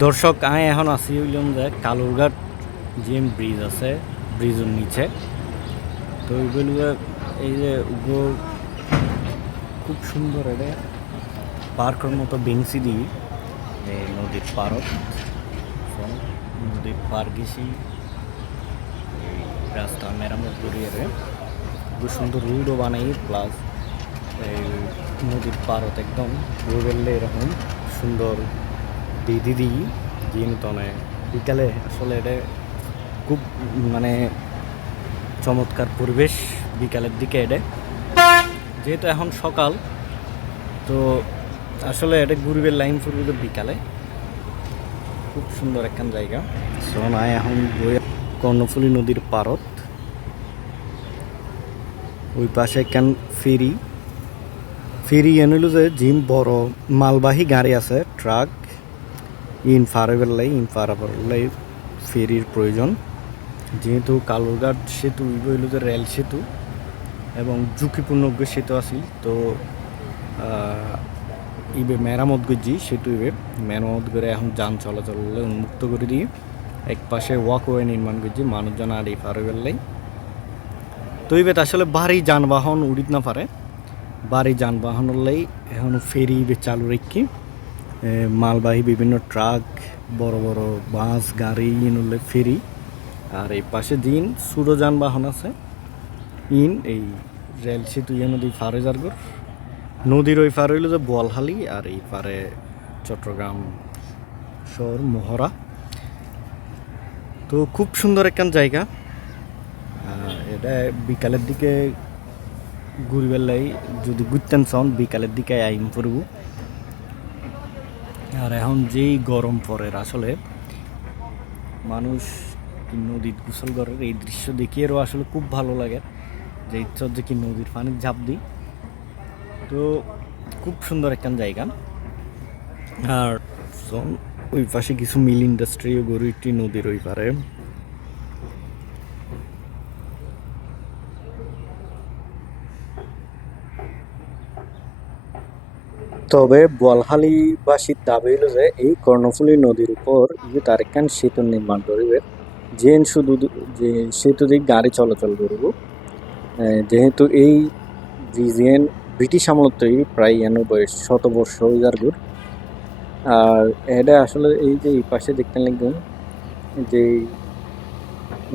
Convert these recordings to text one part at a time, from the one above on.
দর্শক, আমি এখন আছি হইলাম যে কালুরঘাট জিএম ব্রিজ আছে, ব্রিজের নিচে। তো এই যে খুব সুন্দর এটা পার্কের মতো বেঞ্চি দিই নদীর পারত নদীর পার গেছি। রাস্তা মেরামত করিয়ে খুব সুন্দর রোডও বানাই প্লাস এই নদীর পারত একদম বললে এরকম সুন্দর দিদি দিই কিন্তু মানে বিকালে আসলে এটা খুব মানে চমৎকার পরিবেশ বিকালের দিকে এটা। যেহেতু এখন সকাল, তো আসলে এটা ঘুরবের লাইন ফুরবে তো বিকালে। খুব সুন্দর একখান জায়গা। সো নাই, এখন বই কর্ণফুলী নদীর পারত। ওই পাশে একখান ফেরি। ফেরি এনিল যে জিম বড় মালবাহী গাড়ি আছে, ট্রাক। ইন ফারেবেলাই ইন ফারাবেলাই ফেরির প্রয়োজন। যেহেতু কালুরঘাট সেতু হইল যে রেল সেতু এবং ঝুঁকিপূর্ণ সেতু আছিল, তো ইবে মেরামত গজি সেতু ইবে। মেরামত করে এখন যান চলাচল উন্মুক্ত করে দিয়ে এক পাশে ওয়াকওয়ে নির্মাণ করছি মানুষজন আর এই ফারেবেলাই তো ইবে আসলে ভারী যানবাহন উড়িত না পারে। ভারী যানবাহনলাই এখন ফেরি ইবে চালু রেখি মালবাহী বিভিন্ন ট্রাক, বড় বড় বাস, গাড়ি, ইন হলে ফেরি। আর এই পাশে দিন ছোটো যানবাহন আছে। ইন, এই রেল সেতু ইয়ে নদী ফারে যারগর নদীর ওই পার হইল যে বোয়ালহালি আর এই পারে চট্টগ্রাম শহর মোহরা তো খুব সুন্দর একখান জায়গা। এটা বিকালের দিকে ঘুরবার লাই যদি ঘুরতেন চান, বিকালের দিকে আইন পড়ব। আর এখন যেই গরম পড়ে আসলে মানুষ নদীর গোসল করার এই দৃশ্য দেখিয়েও আসলে খুব ভালো লাগে। যে ইচ্ছা হচ্ছে কি নদীর পানির ঝাঁপ দিই। তো খুব সুন্দর একটা জায়গা। আর ওই পাশে কিছু মিল ইন্ডাস্ট্রিও গরু একটি নদীর ওই পারে। তবে বোয়ালখালীবাসীর দাবি হলো যে এই কর্ণফুলী নদীর উপর তার একখান সেতু নির্মাণ করিবে, যে শুধু যে সেতু দিয়ে গাড়ি চলাচল করব যেহেতু এই ব্রিজেন ব্রিটিশ আমলত তৈরি প্রায় এনব্বই শত বর্ষ যারগুর আর এটা আসলে এই যে এই পাশে দেখতে লাগবেন যে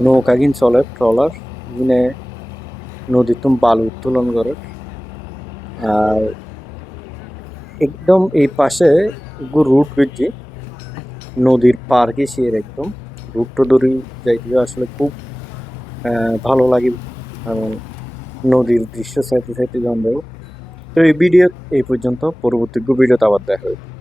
নৌকাগিন চলে, ট্রলার কিনে নদীর তুম বালু উত্তোলন করে। আর একদম এই পাশে রুট গেছি নদীর পার গেছি এর একদম রুটটা ধরে যাইতে আসলে খুব ভালো লাগে নদীর দৃশ্য সাইতে সাইতে জানব তো এই ভিডিও এই পর্যন্ত, পরবর্তী ভিডিওতে আবার দেখা হবে